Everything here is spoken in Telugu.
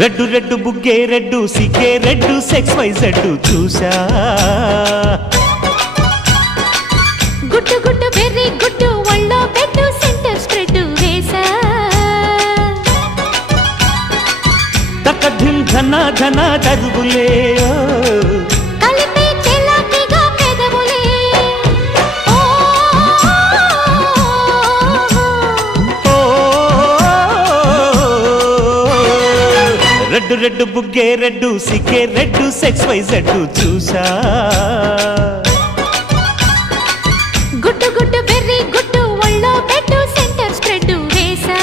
రెడ్డు రెడ్డు బుగ్గే రెడ్డు సిగ్గే రెడ్డు సెక్స్ వై జెడ్డు చూసా గుట్టు గుట్టు వెర్రి గుట్టు ఒళ్ళో పెట్టు సెంటర్ స్ప్రెడ్ వేసా తక్క ధిమ్ ధన ధన దరువులే కలిపే చెలాకిగా పెదవులే రెడ్డు రెడ్డు బుగ్గే రెడ్డు సిగ్గే రెడ్డు సెక్స్ వై జెడ్డు చూసా గుట్టు గుట్టు వెర్రి గుట్టు ఒళ్ళో పెట్టు సెంటర్ స్ప్రెడ్ వేసా